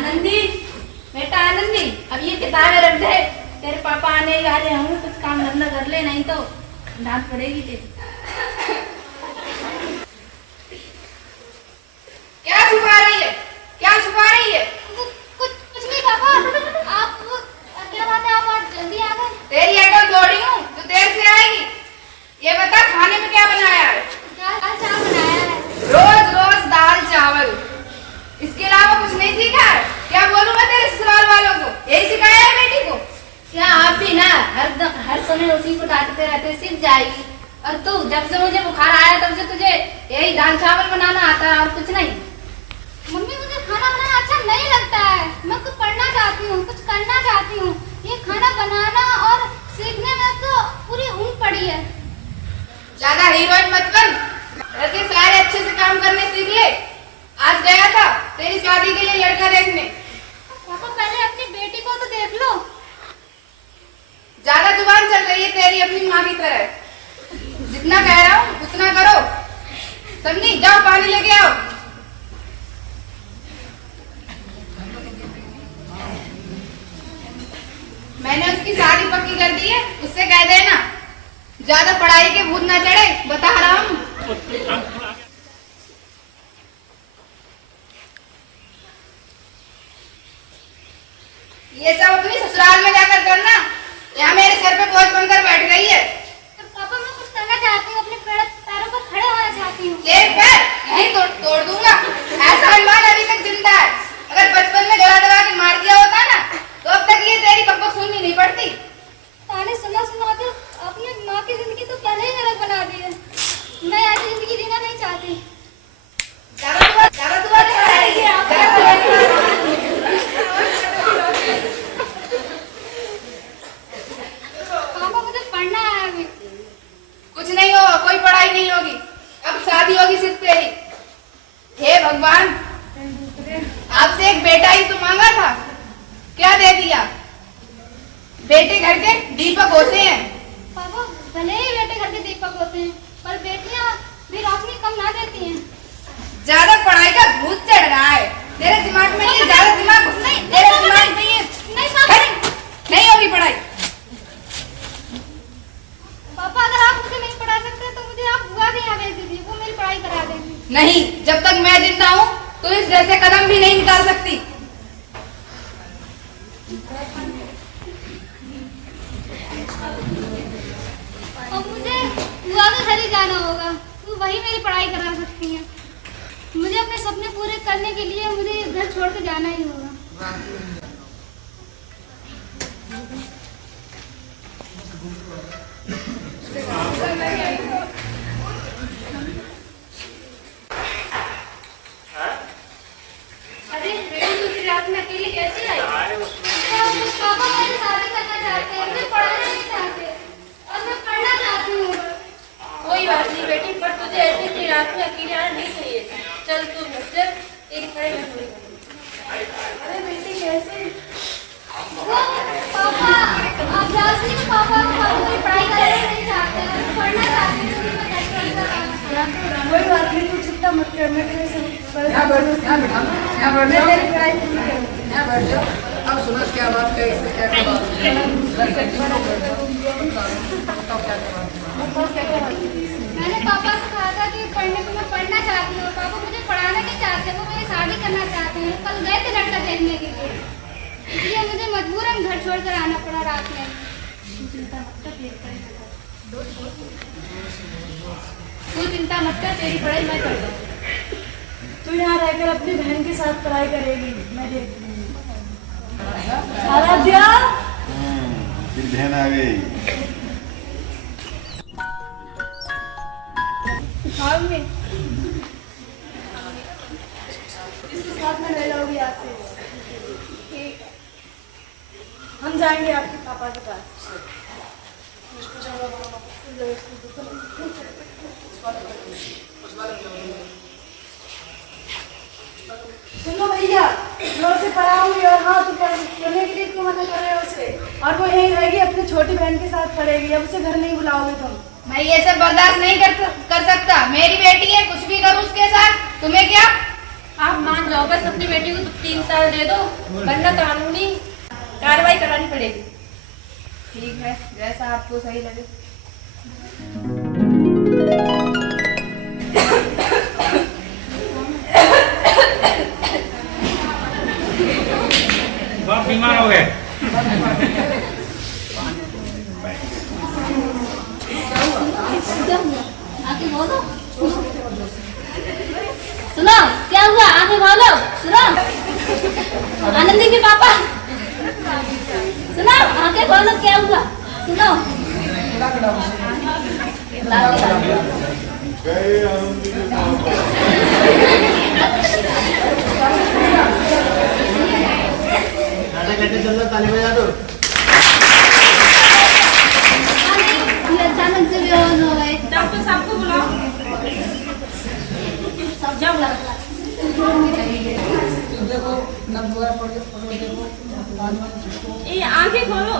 आनंदी, बेटा आनंदी, अब ये किताबें रख दे। तेरे पापा आने वाले होंगे, कुछ काम धंधा कर ले, नहीं तो डांट पड़ेगी तेरी। क्या छुपा रही है? क्या छुपा रही है? कुछ नहीं पापा। आप क्या बात है, आप आज जल्दी आ गए? तेरी अकल थोड़ी हूँ जो देर से आएगी। ये बता खाने में क्या बनाया है? दाल चावल बनाया है। रोज रोज दाल चावल, इसके अलावा कुछ नहीं सीखा है? क्या बोलूं मैं तेरे ससुराल वालों को? यही सिखाया है बेटी को? क्या आप भी ना हर समय उसी को डांटते रहते, सीख जाएगी। और तू जब से मुझे बुखार आया तब से तुझे यही दाल चावल बनाना आता है और कुछ नहीं। मम्मी मुझे खाना बनाना अच्छा नहीं लगता है। मैं कुछ पढ़ना चाहती हूँ, कुछ करना चाहती हूँ। ये खाना बनाना और सीखने में तो पूरी ऊँग पड़ी है। ज्यादा हीरोइन मत बन, घर के सारे अच्छे से काम करने सीख ले। आज गया था तेरी शादी के लिए लड़का देखने। पापा पहले अपनी बेटी को तो देख लो। ज्यादा जुबान चल रही है तेरी अपनी माँ की तरह। जितना कह रहा हूँ उतना करो, समझी? जाओ पानी लेके आओ। मैंने उसकी शादी पक्की कर दी है, उससे कह देना ज्यादा पढ़ाई के भूत ना चढ़े, बता रहा हूँ। ये सब अपनी ससुराल में जाकर करना, यहाँ मेरे सर पे बोझ बनकर बैठ गई है। पापा मैं कुछ करना चाहती हूँ, अपने पैरों पर खड़े होना चाहती हूँ। तेरे पैर यहीं तोड़ दूंगा। ऐसा हनुमान अभी तक जिंदा है। अगर बचपन में गला दबा के मार दिया होता ना तो अब तक ये तेरी पप्पा सुननी नहीं पड़ती। ताने सुना के अपनी माँ की जिंदगी तो पहले ही नरक बना दी है। मैं ऐसी जिंदगी जीना नहीं चाहती। पापा मुझे पढ़ना है अभी। कुछ नहीं होगा, कोई पढ़ाई नहीं होगी। अब शादी होगी सिर्फ तेरी। हे भगवान, आपसे एक बेटा ही तो मांगा था, क्या दे दिया? बेटे घर के दीपक होते हैं। पापा भले ही बेटे घर के दीपक होते हैं, पर बेटियां भी रोशनी कम ना देती हैं। ज्यादा पढ़ाई का भूत चढ़ रहा है तेरे दिमाग में। ये ज्यादा दिमाग नहीं, तेरे दिमाग में ये नहीं होगी पढ़ाई। पापा अगर आप मुझे नहीं पढ़ा सकते तो मुझे आप बुआ के यहाँ भेज दीजिए, वो मेरी पढ़ाई करा देंगी। नहीं, जब तक मैं जिंदा हूँ तो इस घर से कदम भी नहीं निकाल सकती। अब मुझे बुआ के घर ही जाना होगा, तो वही मेरी पढ़ाई करा सकती हैं। मुझे अपने सपने पूरे करने के लिए मुझे घर छोड़ के जाना ही होगा। अरे बेटी दूसरी रात में अकेले कैसे आई? पापा मेरी शादी करना चाहते हैं, मुझे पढ़ाना नहीं चाहते और मैं पढ़ना चाहती हूँ। कोई बात नहीं बेटी, पर तुझे ऐसे इतनी रात में अकेले आना नहीं चाहिए। चल तू घर चल, एक खड़े में हुई। अरे बेटी कैसे? पापा आप जानती हैं पापा मेरी पढ़ाई करना नहीं चाहते हैं, मैं पढ़ना चाहती हूँ। कोई बात नहीं, तू चिंता मत कर। मैं तेरे से यहाँ बैठ जाओ। यहाँ बैठ जाओ। अब सुनो क्या बात है, इससे क्या बात है? मैंने पापा से कहा था कि पढ़ने को मैं पढ़ना चाहती हूँ। पापा मुझे पढ़ाना नहीं चाहते, वो मेरी शादी करना चाहते हैं। कल गए थे लड़का देखने के लिए, इसलिए मुझे मजबूरन घर छोड़कर आना पड़ा रात में। तू चिंता मत कर, तेरी पढ़ाई मैं कर दूँ। तू यहाँ रहकर अपनी बहन के साथ पढ़ाई करेगी, मैं देख लूँगी। आराध्या, फिर बहन आ गई। इसके साथ में रह जाओगी आज से। हम जाएंगे आपके पापा के पास। सुनो भैया, जोर से पढ़ाऊंगी और हाँ तो पढ़ने के लिए क्यों मना कर रहे हो उसे? और वो यहीं रहेगी, अपनी छोटी बहन के साथ पढ़ेगी। अब उसे घर नहीं बुलाओगे तुम? मैं ये सब बर्दाश्त नहीं कर सकता। मेरी बेटी है, कुछ भी करूँ उसके साथ, तुम्हें क्या? आप मान जाओ बस अपनी बेटी को तो 3 साल दे दो, वरना कानूनी कार्रवाई करानी पड़ेगी। ठीक है, जैसा आपको सही लगे। बहुत बीमार हो गए। आके बोलो। सुनो क्या हुआ, आके बोलो। सुनो आनंदी के पापा, सुनो आके बोलो क्या हुआ। सुनो गए आनंदी के पापा। ये अचानक से बेहोश हो गए। डॉक्टर साहब को बुलाओ। सब जाओ देखो नब्ज वगैरह पड़ के फोटो देखो। ये आंखें खोलो।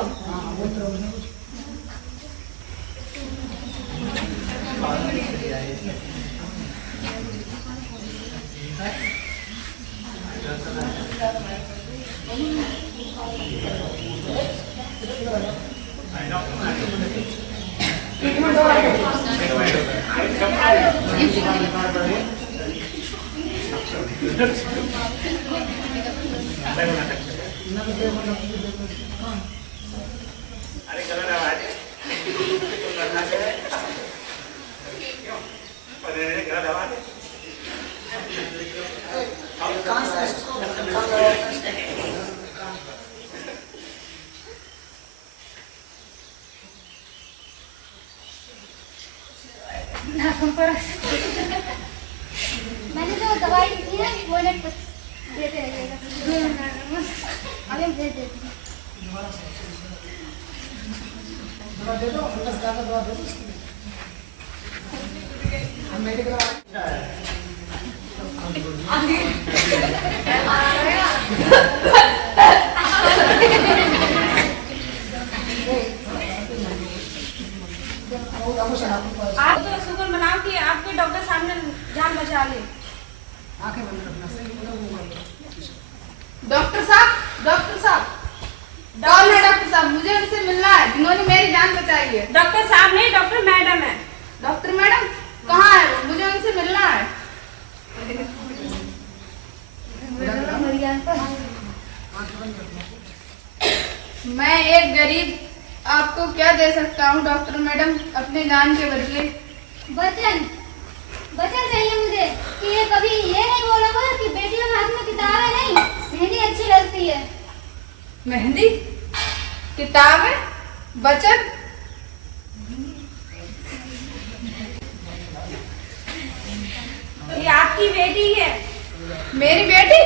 मैंने जो दवाई दी है वो इन्हें देते रहिएगा। अभी हम भेज देते हैं। दवा दे दो, अंदर से जाकर दवा दे दो उसकी। हम मेडिकल आप तो शुक्र मनाओ कि आपके डॉक्टर साहब ने जान बचा ली। आंखें बंद रखना, सही बोलो वो बोलो। डॉक्टर साहब, डॉक्टर साहब, कौन है डॉक्टर साहब? मुझे उनसे मिलना है जिन्होंने मेरी जान बचाई है। डॉक्टर साहब नहीं, डॉक्टर मैडम है। डॉक्टर मैडम कहाँ है वो? मुझे उनसे मिलना है। मैं एक गरीब आपको क्या दे सकता हूँ डॉक्टर मैडम, अपने जान के बदले? वचन वचन चाहिए मुझे कि ये कभी ये नहीं बोलोगे कि बेटियों के हाथ में किताब है, नहीं मेहंदी अच्छी लगती है। मेहंदी, किताबें, वचन। ये आपकी बेटी है। मेरी बेटी?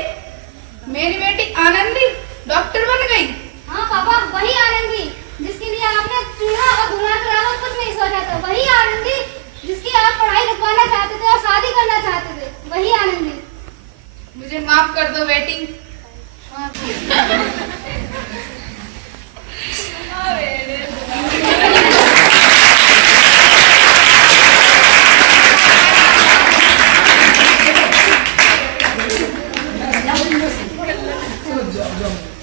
मेरी बेटी आनंदी डॉक्टर बन गई? हाँ पापा, वही आनंदी जिसके लिए आपने चूल्हा और धुआं के अलावा कुछ नहीं सोचा था। वही आनंदी जिसकी आप पढ़ाई रुकवाना चाहते थे और शादी करना चाहते थे। वही आनंदी। मुझे माफ कर दो बेटी। चलो जाओ जाओ।